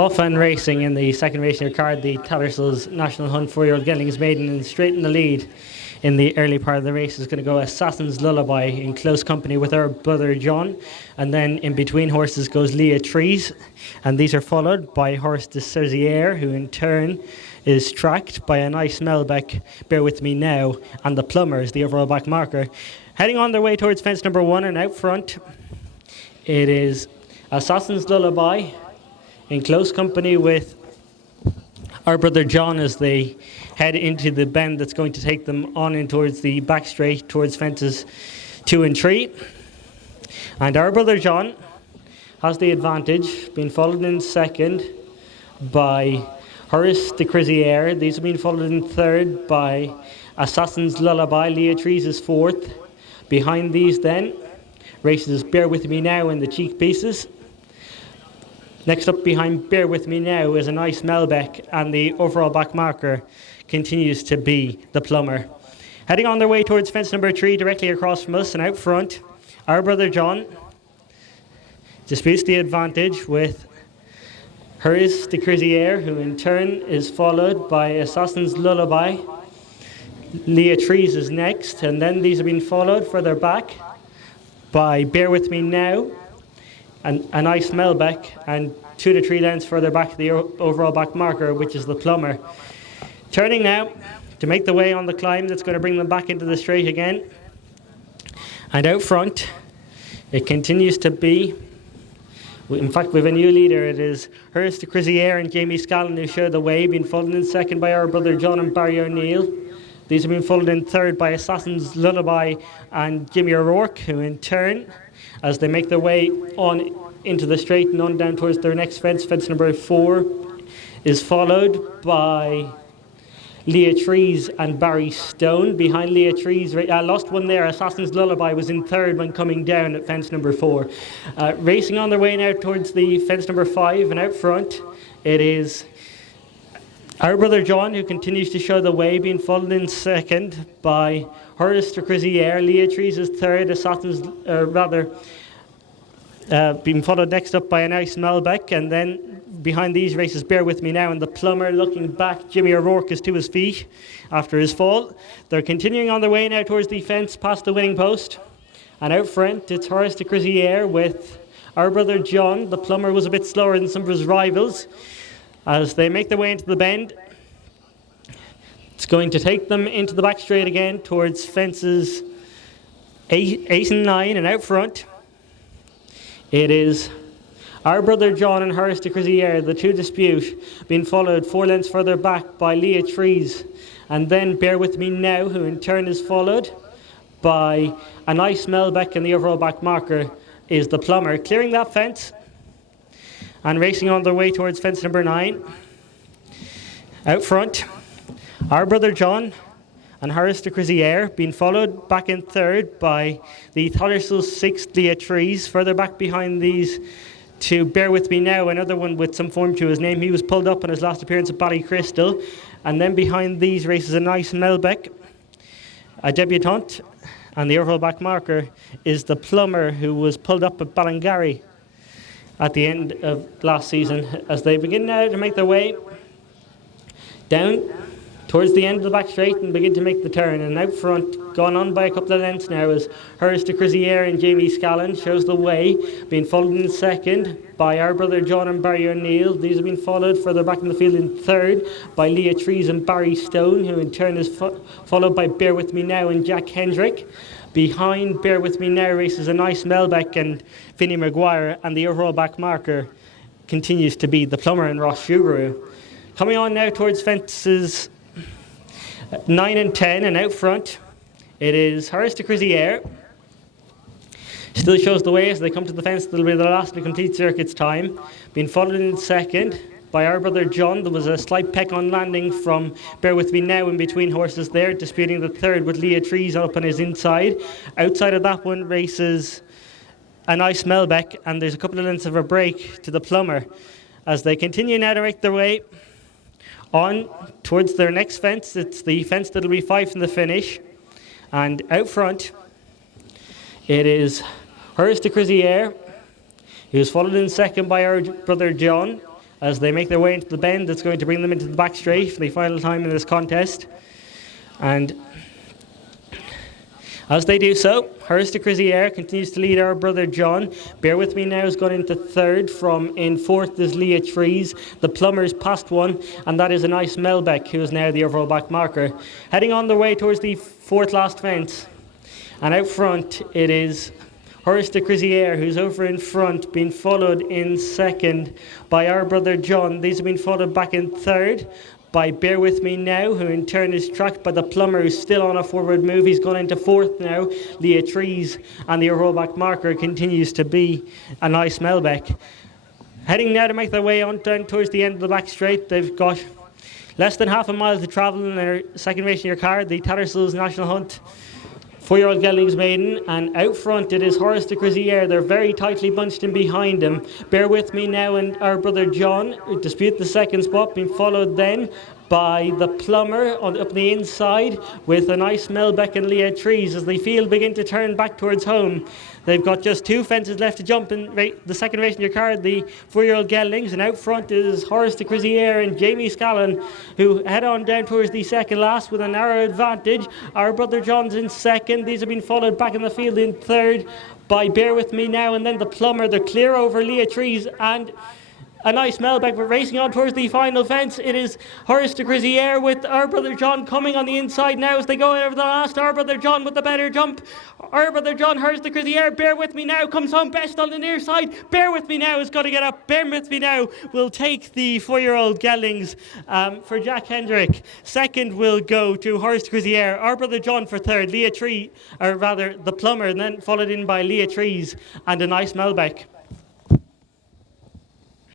Off and racing in the second race in your card, the Tattersalls National Hunt 4yo Geldings Maiden, and straight in the lead in the early part of the race is going to go Assassin's Lullaby in close company with our brother John, and then in between horses goes Leah Trees, and these are followed by horse de Cerisier, who in turn is tracked by a nice Melbeck, Bear With Me Now, and the Plumber is the overall back marker. Heading on their way towards fence number 1, and out front it is Assassin's Lullaby in close company with our brother John as they head into the bend that's going to take them on in towards the back straight towards fences 2 and 3. And our brother John has the advantage, being followed in second by Horace de Crisier. These have been followed in third by Assassin's Lullaby. Leah Trees is fourth. Behind these then races Bear With Me Now and the Cheek Pieces. Next up behind Bear With Me Now is a nice Melbeck, and the overall back marker continues to be the Plumber. Heading on their way towards fence number 3, directly across from us and out front, our brother John disputes the advantage with Horace de Crisier, who in turn is followed by Assassin's Lullaby. Leah Trees is next, and then these have been followed further back by Bear With Me Now and a nice Melbeck, and 2 to 3 lengths further back the overall back marker, which is the Plumber. Turning now to make the way on the climb that's going to bring them back into the straight again. And out front, it continues to be, in fact, we have a new leader. It is Horace de Crisier and Jamie Scallon who show the way, being followed in second by our brother John and Barry O'Neill. These have been followed in third by Assassin's Lullaby and Jimmy O'Rourke, who in turn, as they make their way on into the straight and on down towards their next fence, fence number 4, is followed by Leah Trees and Barry Stone. Behind Leah Trees, lost one there. Assassin's Lullaby was in third when coming down at fence number 4. Racing on their way now towards the fence number 5, and out front it is our brother John, who continues to show the way, being followed in second by Horace de Crisier. Leah Trees is third. Assassin's, being followed next up by a nice Melbeck, and then behind these races Bear With Me Now and the Plumber. Looking back, Jimmy O'Rourke is to his feet after his fall. They're continuing on their way now towards the fence past the winning post, and out front it's Horace de Crisier with our brother John. The Plumber was a bit slower than some of his rivals. As they make their way into the bend, it's going to take them into the back straight again towards fences 8 and 9, and out front it is our brother John and Horace de Crisier, the 2 dispute, being followed 4 lengths further back by Leah Trees, and then Bear With Me Now, who in turn is followed by a nice Melbeck, and the overall back marker is the Plumber. Clearing that fence and racing on their way towards fence number 9. Out front, our brother John and Horace de Crisier, being followed back in third by the Tattersalls 6 Leah Trees. Further back behind these to Bear With Me Now, another one with some form to his name. He was pulled up on his last appearance at Ballycrystal. And then behind these races a nice Melbeck, a debutante, and the overall back marker is the Plumber, who was pulled up at Ballingarry at the end of last season, as they begin now to make their way down towards the end of the back straight and begin to make the turn. And out front, gone on by a couple of lengths now, is Horace de Crisier and Jamie Scallon shows the way, being followed in second by our brother John and Barry O'Neill. These have been followed further back in the field in third by Leah Trees and Barry Stone, who in turn is followed by Bear With Me Now and Jack Hendrick. Behind Bear With Me Now races a nice Melbeck and Vinnie Maguire, and the overall back marker continues to be the Plumber and Ross Sugaru. Coming on now towards fences 9 and 10, and out front it is Horace de Crisier. Still shows the way as they come to the fence. That'll be the last to complete circuit's time. Being followed in second by our brother John. There was a slight peck on landing from Bear With Me Now in between horses there, disputing the third with Leah Trees up on his inside. Outside of that one races a nice Melbeck, and there's a couple of lengths of a break to the Plumber as they continue now to make their way on towards their next fence. It's the fence that'll be 5 from the finish, and out front it is Horace de Crisier, who is followed in second by our brother John, as they make their way into the bend that's going to bring them into the back straight for the final time in this contest. And as they do so, Hers de Crizier continues to lead Our Brother John. Bear With Me Now has gone into third. From in fourth is Leah Trees. The Plumbers past one, and that is a nice Melbeck, who is now the overall back marker. Heading on their way towards the fourth last fence. And out front it is Hers de Crizier, who's over in front, being followed in second by Our Brother John. These have been followed back in third by Bear With Me Now, who in turn is tracked by the Plumber, who's still on a forward move. He's gone into fourth now, Leah Trees, and the overall back marker continues to be a nice Melbeck. Heading now to make their way on down towards the end of the back straight. They've got less than half a mile to travel in their second race in your card, the Tattersalls National Hunt 4-year-old Geldings Maiden, and out front it is Hers de Crizier. They're very tightly bunched in behind him. Bear With Me Now and Our Brother John dispute the second spot, being followed then by the Plumber up the inside with a nice Melbeck and Leah Trees as the field begin to turn back towards home. They've got just two fences left to jump in the second race in your card, the 4-year-old Geldings, and out front is Hers de Crizier and Jamie Scallon, who head on down towards the second last with a narrow advantage. Our Brother John's in second. These have been followed back in the field in third by Bear With Me Now and then the Plumber. They're clear over Leah Trees and a nice Melbeck, but racing on towards the final fence. It is Hers de Crizier with Our Brother John coming on the inside now as they go over the last. Our Brother John with the better jump. Our Brother John, Hers de Crizier. Bear With Me Now comes home best on the near side. Bear With Me Now has got to get up. Bear With Me Now will take the 4-year-old Geldings for Jack Hendrick. Second will go to Hers de Crizier. Our Brother John for third. Leah Tree, or rather the Plumber, and then followed in by Leah Trees and a nice Melbeck.